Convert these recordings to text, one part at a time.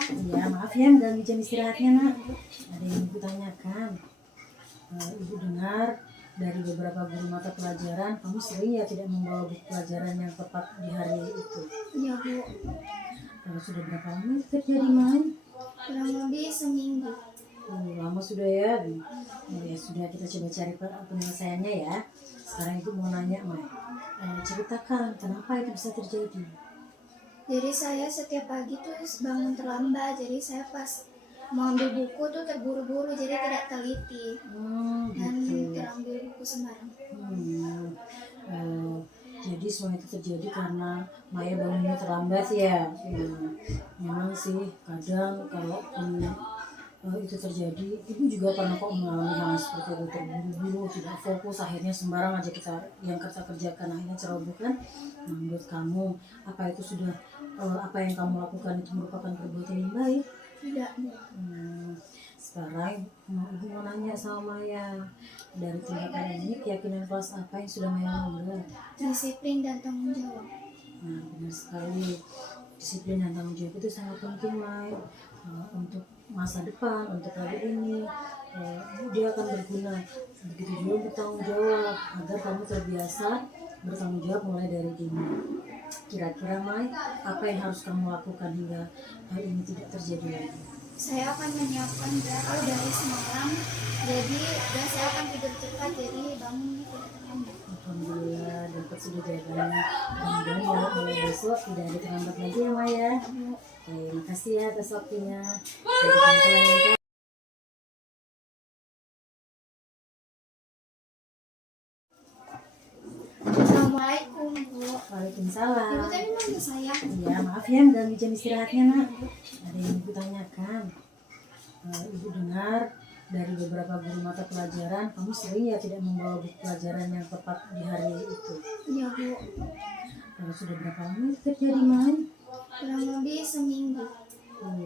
saya. Iya, maaf ya mengganggu jam istirahatnya, Nak. Ada yang ibu tanyakan. Ibu dengar dari beberapa guru mata pelajaran, kamu sering ya tidak membawa buku pelajaran yang tepat di hari itu. Iya, Bu. Sudah berapa lama itu terjadi, Mai? Kurang lebih seminggu. Lama sudah ya. Ya sudah, kita coba cari penyelesaiannya ya. Sekarang ibu mau nanya, Mai. Ceritakan kenapa itu bisa terjadi. Jadi saya setiap pagi tuh bangun terlambat. Jadi saya pas mau ambil buku tuh terburu-buru, jadi tidak teliti. Dan Gitu. terambil buku sembarang. Jadi semua itu terjadi karena Maya bangunnya terlambat ya. Memang sih kadang kalau itu terjadi, ibu juga pernah kok mengalami hal seperti itu, terburu-buru, tidak fokus, akhirnya sembarang aja yang kita kerjakan akhirnya ceroboh kan. Nah, menurut kamu apa itu sudah apa yang kamu lakukan itu merupakan perbuatan yang baik? Tidak, Bu. Sekarang ibu mau nanya sama Maya, dari tindakan ini keyakinan kelas apa yang sudah Maya buat? Disiplin dan tanggung jawab. Nah, benar sekali. Disiplin dan tanggung jawab itu sangat penting, Maya, untuk masa depan, untuk hari ini. Dia akan berguna. Begitu juga bertanggung jawab, agar kamu terbiasa bertanggung jawab mulai dari dini. Kira-kira, Mai, apa yang harus kamu lakukan hingga hal ini tidak terjadi lagi? Saya akan menyiapkan jadwal dari semalam. Jadi saya akan tidur cepat, jadi bangunnya tidak terlambat. Alhamdulillah, dapat sudah jawabannya. Mudah-mudahan mulai besok tidak ada terlambat lagi ya, Maya. Terima kasih ya atas waktunya. Assalamualaikum, Bu. Waalaikumsalam. Ibu tadi manggil saya. Iya, maaf ya mengganggu jam istirahatnya, Nak. Ada yang ibu tanyakan. Ibu dengar dari beberapa guru mata pelajaran, kamu sering ya tidak membawa buku pelajaran yang tepat di hari itu. Iya, Bu. Sudah berapa lama itu terjadi, Mai? Kurang lebih seminggu.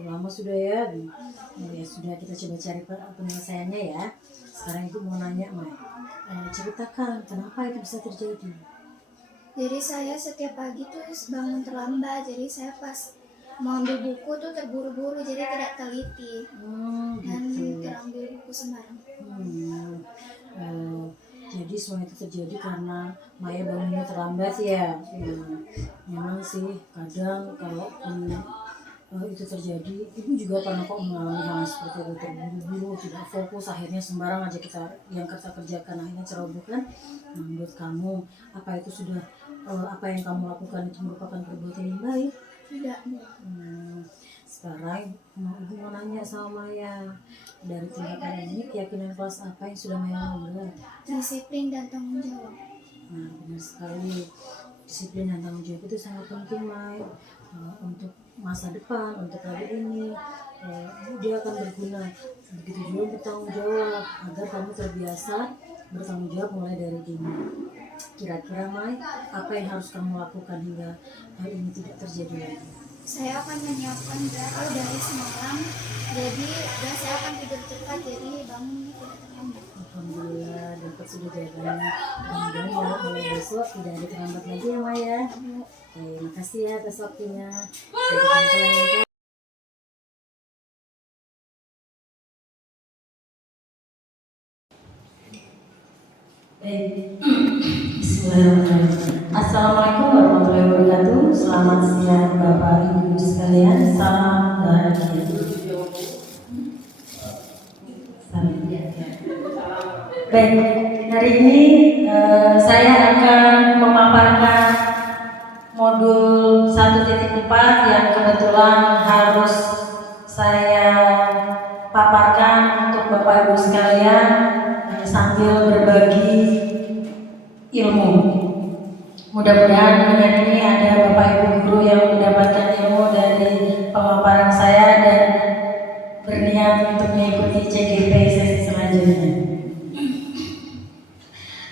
Lama sudah ya. Ya sudah, kita coba cari penyelesaiannya ya. Sekarang ibu mau nanya, Mai. Ceritakan kenapa itu bisa terjadi. Jadi saya setiap pagi tuh bangun terlambat. Jadi saya pas mau ambil buku tuh terburu-buru, jadi tidak teliti. Dan terambil buku sembarang. Jadi semua itu terjadi karena Maya bangunnya terlambat ya. Memang sih kadang kalau itu terjadi, ibu juga pernah kok mengalami hal seperti itu, terburu-buru, tidak fokus, akhirnya sembarang aja yang kita kerjakan akhirnya ceroboh kan. Nah, menurut kamu apa itu sudah apa yang kamu lakukan itu merupakan perbuatan yang baik? Tidak, Bu. Sekarang ibu mau nanya sama Maya, dari tindakan ini keyakinan kelas apa yang sudah Maya buat? Disiplin dan tanggung jawab. Nah, benar sekali. Disiplin dan tanggung jawab itu sangat penting, Mai, untuk masa depan, untuk hari ini. Dia akan berguna. Begitu juga bertanggung jawab, agar kamu terbiasa bertanggung jawab mulai dari dini. Kira-kira, Mai, apa yang harus kamu lakukan hingga hal ini tidak terjadi lagi? Saya akan menyiapkan jadwal dari semalam. Jadi saya akan tidur cepat, jadi bangunnya tidak terlambat. Alhamdulillah, dapat sudah jawabannya. Mudah-mudahan mulai besok tidak ada terlambat lagi ya, Maya. Terima kasih ya atas waktunya. Bismillahirrahmanirrahim. Assalamualaikum warahmatullahi wabarakatuh. Selamat siang Bapak Ibu sekalian. Salam bahagia. Baik, hari ini saya akan memaparkan modul 1.4 yang kebetulan harus saya paparkan untuk Bapak Ibu sekalian sambil berbagi ilmu. Mudah-mudahan dengan ini ada Bapak Ibu guru yang mendapatkan ilmu dari pemaparan saya dan berniat untuk mengikuti CGP sesi selanjutnya.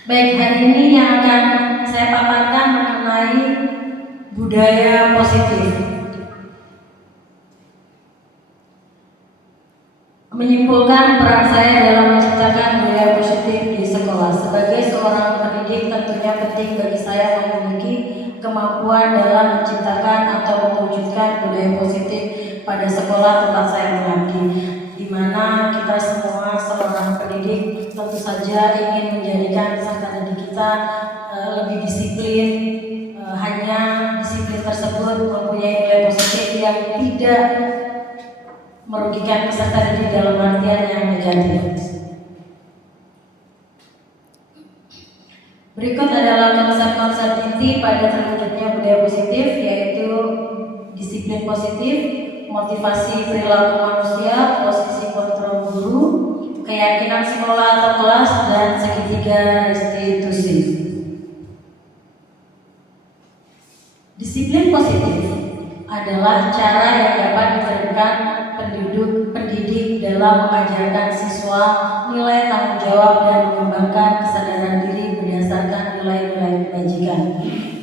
Baik, hari ini yang akan saya paparkan mengenai budaya positif. Menyimpulkan peran saya dalam menciptakan budaya positif di sekolah. Sebagai seorang pendidik, tentunya penting bagi saya memiliki kemampuan dalam menciptakan atau mewujudkan budaya positif pada sekolah tempat saya mengabdi, di mana kita semua seorang pendidik tentu saja ingin menjadikan peserta didik kita lebih disiplin. Hanya disiplin tersebut mempunyai nilai positif yang tidak merugikan peserta didik dalam artian yang negatif. Berikut adalah konsep-konsep inti pada terwujudnya budaya positif, yaitu disiplin positif, motivasi perilaku manusia, posisi kontrol guru, keyakinan sekolah atau kelas, dan segitiga restitusi. Disiplin positif adalah cara yang dapat diterapkan pendidik dalam mengajarkan siswa nilai tanggung jawab dan mengembangkan kesadaran diri berdasarkan nilai-nilai kebajikan,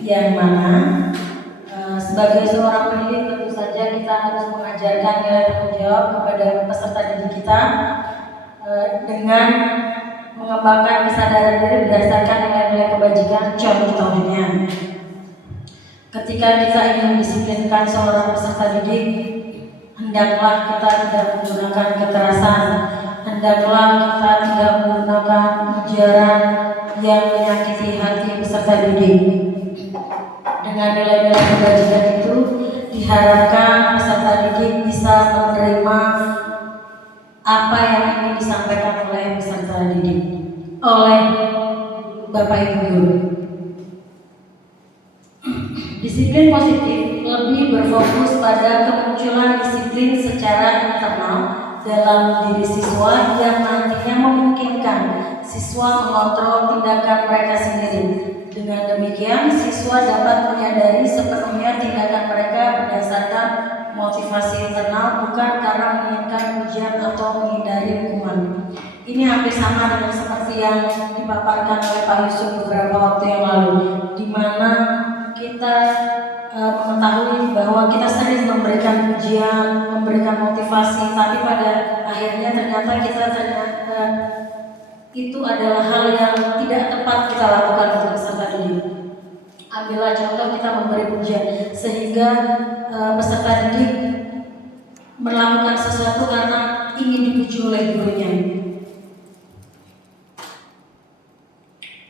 yang mana sebagai seorang pendidik tentu saja kita harus mengajarkan nilai tanggung jawab kepada peserta didik kita dengan mengembangkan kesadaran diri berdasarkan nilai-nilai kebajikan. Contohnya, ketika kita ingin mendisiplinkan seorang peserta didik, hendaklah kita tidak menggunakan kekerasan, hendaklah kita tidak menggunakan ujaran yang menyakiti hati peserta didik. Dengan nilai-nilai kebajikan itu diharapkan peserta didik bisa menerima apa yang ingin disampaikan oleh peserta didik, oleh Bapak Ibu guru. Disiplin positif lebih berfokus pada kemunculan disiplin secara internal dalam diri siswa yang nantinya memungkinkan siswa mengontrol tindakan mereka sendiri. Dengan demikian, siswa dapat menyadari sepenuhnya tindakan mereka berdasarkan motivasi internal, bukan karena menginginkan ujian atau menghindari hukuman. Ini hampir sama dengan seperti yang dipaparkan oleh Pak Yusuf beberapa waktu yang lalu, di mana kita mengetahui bahwa kita sering memberikan ujian, memberikan motivasi, tapi pada akhirnya ternyata itu adalah hal yang tidak tepat kita lakukan untuk peserta didik. Ambillah contoh kita memberi ujian sehingga peserta didik melakukan sesuatu karena ingin dipuji oleh gurunya.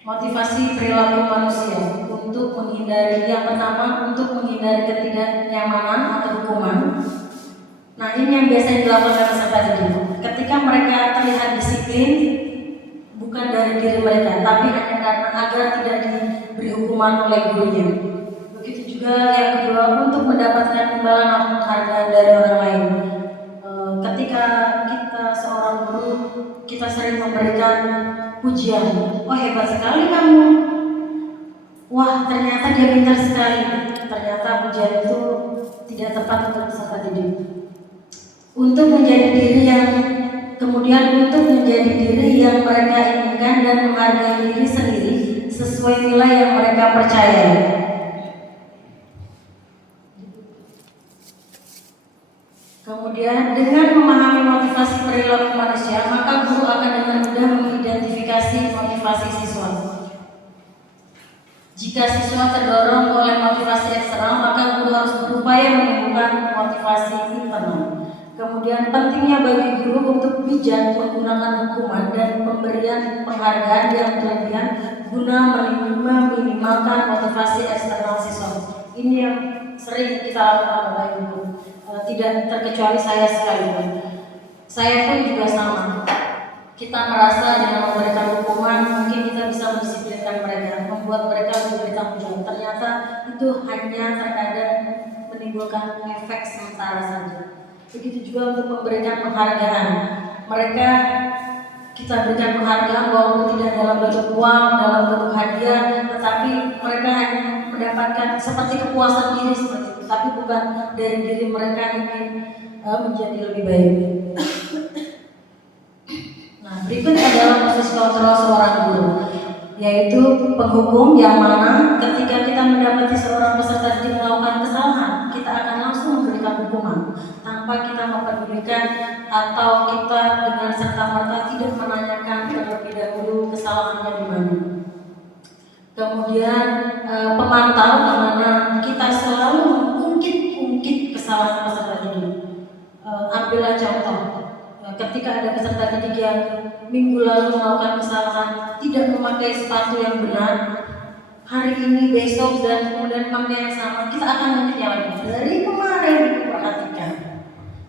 Motivasi perilaku manusia untuk menghindari, yang pertama, untuk menghindari ketidaknyamanan atau hukuman. Nah, ini yang biasa dilakukan peserta didik. Ketika mereka terlihat disiplin, bukan dari diri mereka, tapi hanya karena agar tidak diberi hukuman oleh gurunya. Begitu juga yang kedua, untuk mendapatkan imbalan atau penghargaan dari orang lain. Ketika kita seorang guru, kita sering memberikan pujian. Wah, hebat sekali kamu. Wah, ternyata dia pintar sekali. Ternyata pujian itu tidak tepat untuk peserta didik. Untuk menjadi diri yang untuk menjadi diri yang mereka inginkan dan menghargai diri sendiri sesuai nilai yang mereka percaya. Kemudian, dengan memahami motivasi perilaku manusia, maka guru akan dengan mudah mengidentifikasi motivasi siswa. Jika siswa terdorong oleh motivasi eksternal, maka guru harus berupaya menimbulkan motivasi internal. Kemudian, pentingnya bagi guru untuk bijak menggunakan hukuman dan pemberian penghargaan yang berlebihan guna meminimalkan motivasi eksternal siswa. Ini yang sering kita lakukan Bapak Ibu. Tidak terkecuali saya sekalipun. Saya pun juga sama. Kita merasa dengan memberikan hukuman mungkin kita bisa mendisiplinkan mereka, membuat mereka lebih bertanggung jawab. Ternyata itu hanya terkadang menimbulkan efek sementara saja. Begitu juga untuk memberikan penghargaan. Mereka kita berikan penghargaan walaupun tidak dalam bentuk uang, dalam bentuk hadiah, tetapi mereka hanya mendapatkan seperti kepuasan diri seperti itu, tapi bukan dari diri mereka ingin menjadi lebih baik. Nah, berikut adalah proses kontrol seorang guru, yaitu penghukum, yang mana ketika kita mendapati seorang peserta didik melakukan kesalahan, kita akan langsung memberikan hukuman tanpa kita mempedulikan atau kita dengan serta-merta tidak menanyakan terlebih dahulu kesalahannya di mana. Kemudian pemantau, di mana kita selalu mengungkit kesalahan peserta didik. ambillah contoh, ketika ada peserta didik yang minggu lalu melakukan kesalahan, tidak memakai sepatu yang benar, hari ini, besok, dan kemudian pakai yang sama, kita akan mengingatnya lagi. Dari kemarin Ibu perhatikan,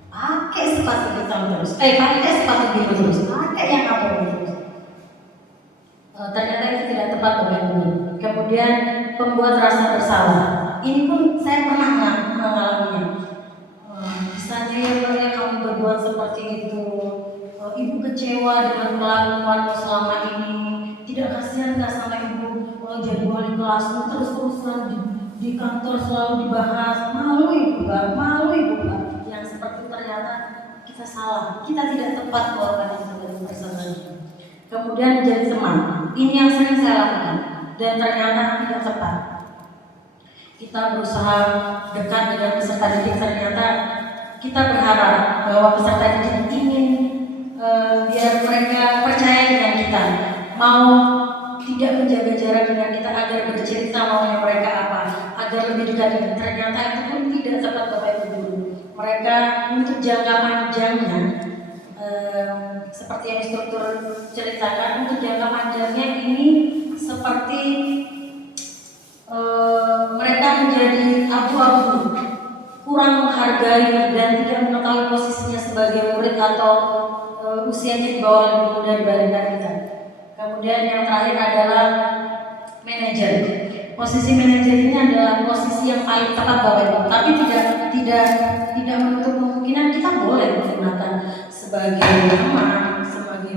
pakai sepatu hitam terus, pakai sepatu biru terus, pakai yang apa terus. Ternyata itu tidak tepat Bapak Ibu. Kemudian pembuat rasa bersalah. Ini pun saya pernah mengalaminya. Misalnya kamu berbuat seperti itu, ibu kecewa dengan kelakuanmu selama ini. Tidak kasihan nggak sama ibu jadi wali kelasmu terus-terusan di kantor selalu dibahas. Malu ibu Pak. Yang seperti itu ternyata kita salah, kita tidak tepat melakukan itu dengan pasangan. Kemudian menjadi teman. Ini yang sering saya lakukan dan ternyata tidak tepat. Kita berusaha dekat dengan peserta didik, ternyata kita berharap bahwa peserta didik ingin biar mereka percaya dengan kita, mau tidak menjaga jarak dengan kita agar bercerita maunya mereka apa, agar lebih dekat dengan. Ternyata itu pun tidak tepat Bapak Ibu Guru. Mereka untuk jangka panjangnya, seperti yang instruktur ceritakan, untuk jangka panjangnya ini seperti mereka menjadi abu-abu, kurang menghargai dan tidak mengetahui posisinya sebagai murid atau usianya di bawah lebih muda dibandingkan kita. Kemudian yang terakhir adalah manajer. Posisi manajer ini adalah posisi yang paling tepat Bapak Ibu, tapi tidak menutup kemungkinan kita boleh menggunakan sebagai teman, sebagai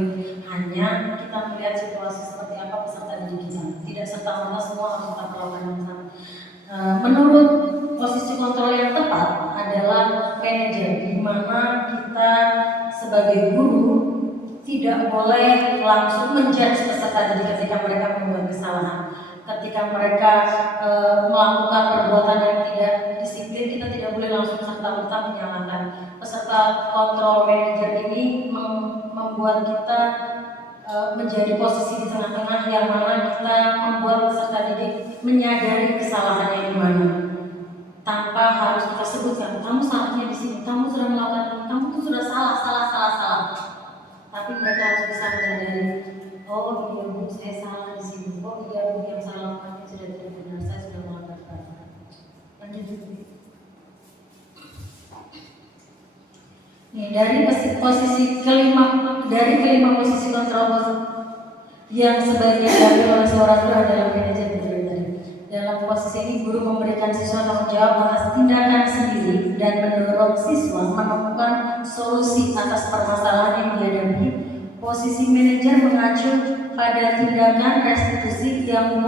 hanya kita melihat situasi seperti apa peserta didik kita. Tidak serta-merta semua harus kita melakukan yang sama. Menurut posisi kontrol yang tepat adalah manajer, di mana kita sebagai guru tidak boleh langsung menjudge peserta didik ketika mereka membuat kesalahan. Ketika mereka melakukan perbuatan yang tidak disiplin, kita tidak boleh langsung serta-merta menyalahkan. Peserta kontrol manajer ini membuat kita menjadi posisi di tengah-tengah, yang mana kita membuat peserta didik menyadari kesalahannya di mana, tanpa harus kita sebutkan kamu salahnya di sini, kamu sudah melakukan, kamu tuh sudah salah. Tapi mereka harus bisa menyadari, oh iya Bu, saya salah di sini. Oh iya Bu, yang salah lakukan sudah tidak benar, saya sudah melakukan kesalahan. Lanjut Bu. Nih, dari posisi kelima posisi kontrol yang sebaiknya diambil oleh seorang guru adalah manajer tadi. Dalam posisi ini guru memberikan siswa tanggung jawab atas tindakan sendiri dan mendorong siswa menemukan solusi atas permasalahan yang dihadapi. Posisi manajer mengacu pada tindakan restitusi yang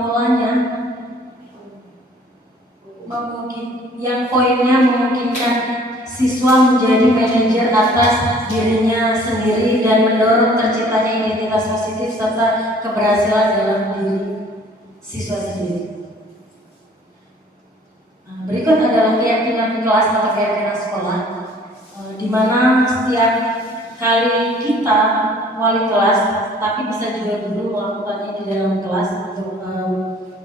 poinnya memungkinkan siswa menjadi manajer atas dirinya sendiri dan mendorong terciptanya identitas positif serta keberhasilan dalam diri siswa sendiri. Berikut adalah keyakinan kelas atau keyakinan sekolah, di mana setiap kali kita wali kelas, tapi bisa juga guru melakukannya di dalam kelas untuk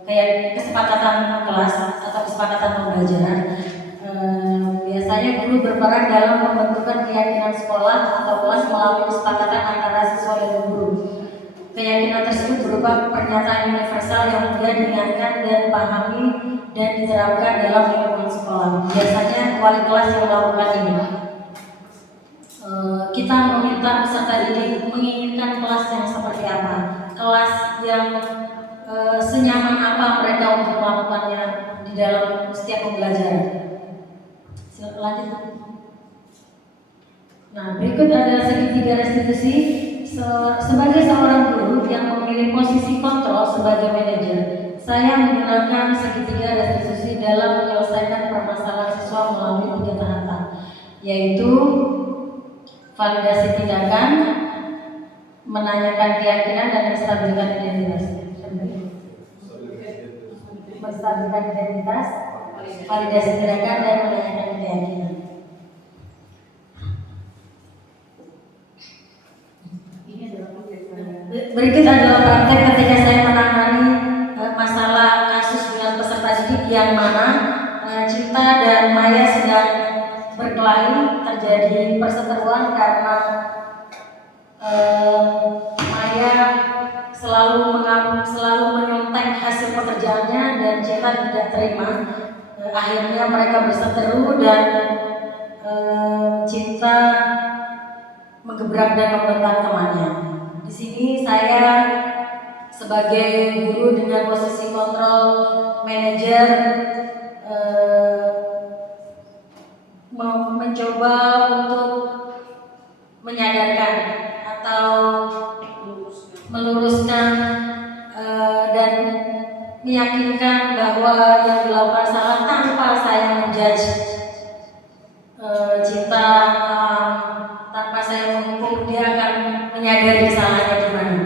kayak kesepakatan kelas atau kesepakatan pembelajaran. Biasanya guru berperan dalam pembentukan keyakinan sekolah atau kelas melalui kesepakatan antara siswa dan guru. Keyakinan tersebut berupa pernyataan universal yang mudah diingatkan dan pahami dan diterapkan dalam lingkungan sekolah. Biasanya wali kelas yang melakukan ini. Kita meminta peserta didik menginginkan kelas yang seperti apa, kelas yang senyaman apa mereka untuk melakukannya di dalam setiap pembelajaran. Silakan lanjut. Nah, berikut adalah segitiga restitusi. Sebagai seorang guru yang memilih posisi kontrol sebagai manajer, saya menggunakan segitiga restitusi dalam menyelesaikan permasalahan siswa melalui 3 tahapan, yaitu validasi tindakan, menanyakan keyakinan, dan menstabilkan identitas. Menstabilkan identitas, validasi tindakan, dan menanyakan keyakinan. Berikut adalah praktek ketika saya menangani masalah kasus dengan peserta didik yang mana Cinta dan Maya sedang berkelahi. terjadi perseteruan karena Maya selalu menyontek hasil pekerjaannya dan Cinta tidak terima. Akhirnya mereka berseteru dan Cinta menggebrak dan membentak temannya. Di sini saya sebagai guru dengan posisi kontrol manajer mencoba untuk menyadarkan atau meluruskan dan meyakinkan bahwa yang dilakukan salah tanpa saya menjudge Cinta, tanpa saya menghukum, dia akan menyadari kesalahannya di mana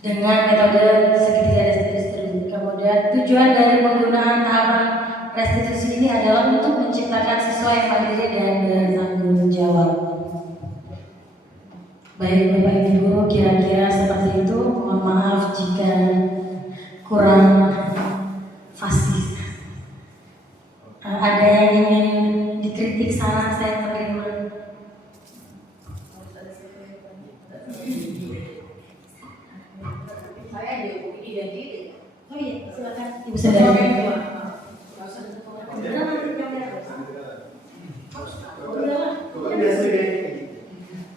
dengan metode segitiga restitusi. Kemudian tujuan dari penggunaan tahapan restitusi ini adalah untuk menciptakan siswa yang mandiri dan bertanggung jawab. Baik Bapak Ibu Guru, kira-kira seperti itu. Mohon maaf jika kurang fasih. Ada yang ingin dikritik, saran saya terima. Saya dihubungi identitas. Oh iya, silakan Ibu Saudari.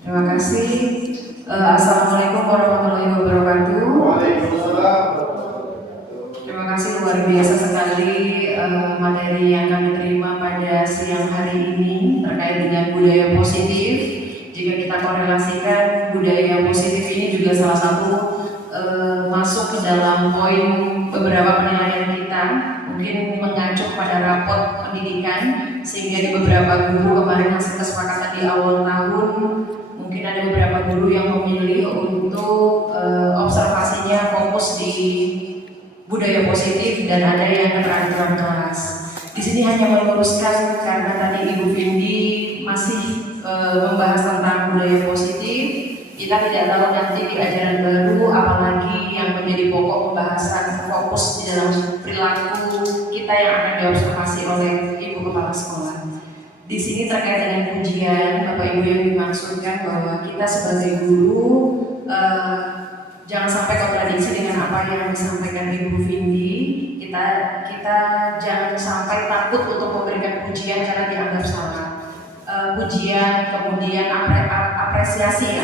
Terima kasih. Assalamualaikum warahmatullahi wabarakatuh. Terima kasih, luar biasa sekali materi yang kami terima pada siang hari ini terkait dengan budaya positif. Jika kita korelasikan, budaya positif ini juga salah satu masuk ke dalam poin beberapa penilaian kita, mungkin mengacu pada rapot pendidikan, sehingga di beberapa guru kemarin hasil kesepakatan di awal tahun, mungkin ada beberapa guru yang memilih untuk observasinya fokus di budaya positif dan ada yang keterampilan kelas. Di sini hanya meluruskan karena tadi Ibu Vindi masih membahas tentang budaya positif. Kita tidak tahu nanti di ajaran baru apalagi yang menjadi pokok pembahasan fokus di dalam perilaku kita yang akan diobservasi oleh Ibu Kepala Sekolah. Di sini terkait dengan pujian, Bapak Ibu yang dimaksudkan bahwa kita sebagai guru jangan sampai kontradiksi dengan apa yang disampaikan Ibu Vindi. Kita jangan sampai takut untuk memberikan pujian karena dianggap salah. Pujian, kemudian apresiasi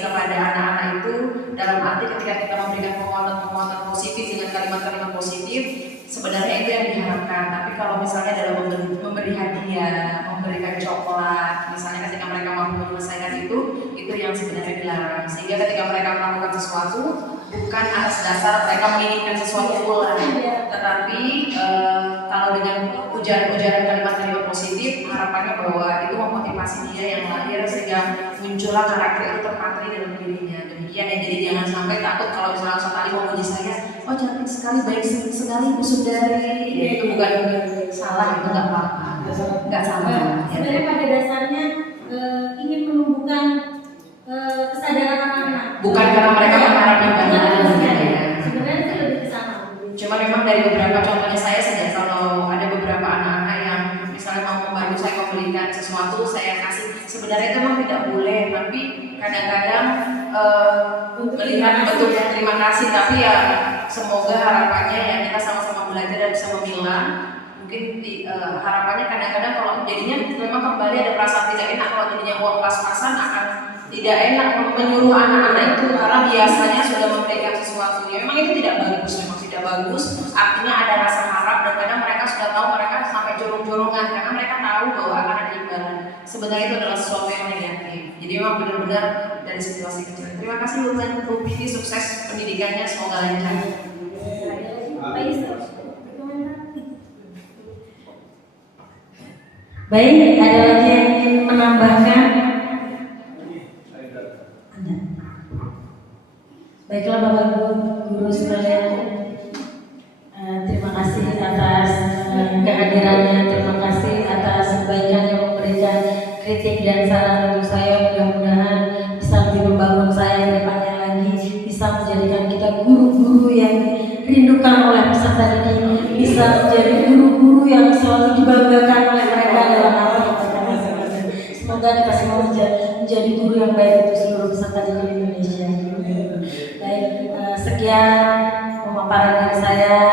kepada anak-anak itu dalam arti ketika kita memberikan penguatan positif dengan kalimat-kalimat positif, sebenarnya itu yang diharapkan. Tapi kalau misalnya dalam memberi hadiah, memberikan coklat, misalnya ketika mereka mampu menyelesaikan itu yang sebenarnya dilarang. Sehingga ketika mereka melakukan sesuatu, bukan atas dasar mereka menginginkan sesuatu pula, tetapi kalau dengan ujaran kalimat-kalimat positif, harapannya bahwa itu memotivasi dia yang lahir sehingga muncullah karakter itu terpatri dalam dirinya. Demikian ya, jadi jangan sampai takut kalau misalnya sekali memuji saya, oh cantik sekali, baik sekali Bu Sundari, ya, itu bukan salah, itu nggak apa-apa, nggak salah. Sebenarnya pada dasarnya ingin menumbuhkan kesadaran anak-anak. Bukan karena mereka mengharapkan sebenarnya itu lebih ke sana. Cuma memang dari beberapa contohnya saya saja, kalau ada beberapa anak-anak yang misalnya mau membantu saya membelikan sesuatu, saya kasih. Sebenarnya itu memang tidak boleh, tapi kadang-kadang melihat bentuk terima kasih, tapi ya semoga harapannya ya kita sama-sama belajar dan bisa memilah. Mungkin harapannya kadang-kadang kalau jadinya memang kembali ada perasaan tidak enak kalau jadinya uang pas-pasan akan tidak enak menyuruh anak-anak itu karena biasanya sudah memberikan sesuatu. Ya, memang itu tidak bagus, memang tidak bagus. Artinya ada rasa harap dan kadang mereka sudah tahu mereka sampai jorong-jorongan karena mereka tahu bahwa akan ada imbalan. Sebenarnya itu adalah sesuatu yang negatif. Jadi memang benar-benar dari situasi kecil. Terima kasih Bu Piti, sukses pendidikannya, semoga lancar. Baik, ada lagi yang ingin menambahkan? Baiklah Bapak Ibu guru sekalian, terima kasih atas kehadirannya, terima kasih atas kebaikannya memberikan kritik dan saran untuk saya. Mudah-mudahan bisa lebih membangun saya ke depannya lagi, bisa menjadikan kita guru-guru yang rindukan oleh peserta didik, bisa menjadi guru-guru yang selalu dibanggakan oleh mereka dalam hati. kita semua menjadi guru yang baik untuk seluruh peserta didik Indonesia. Baik, sekian pemaparan dari saya.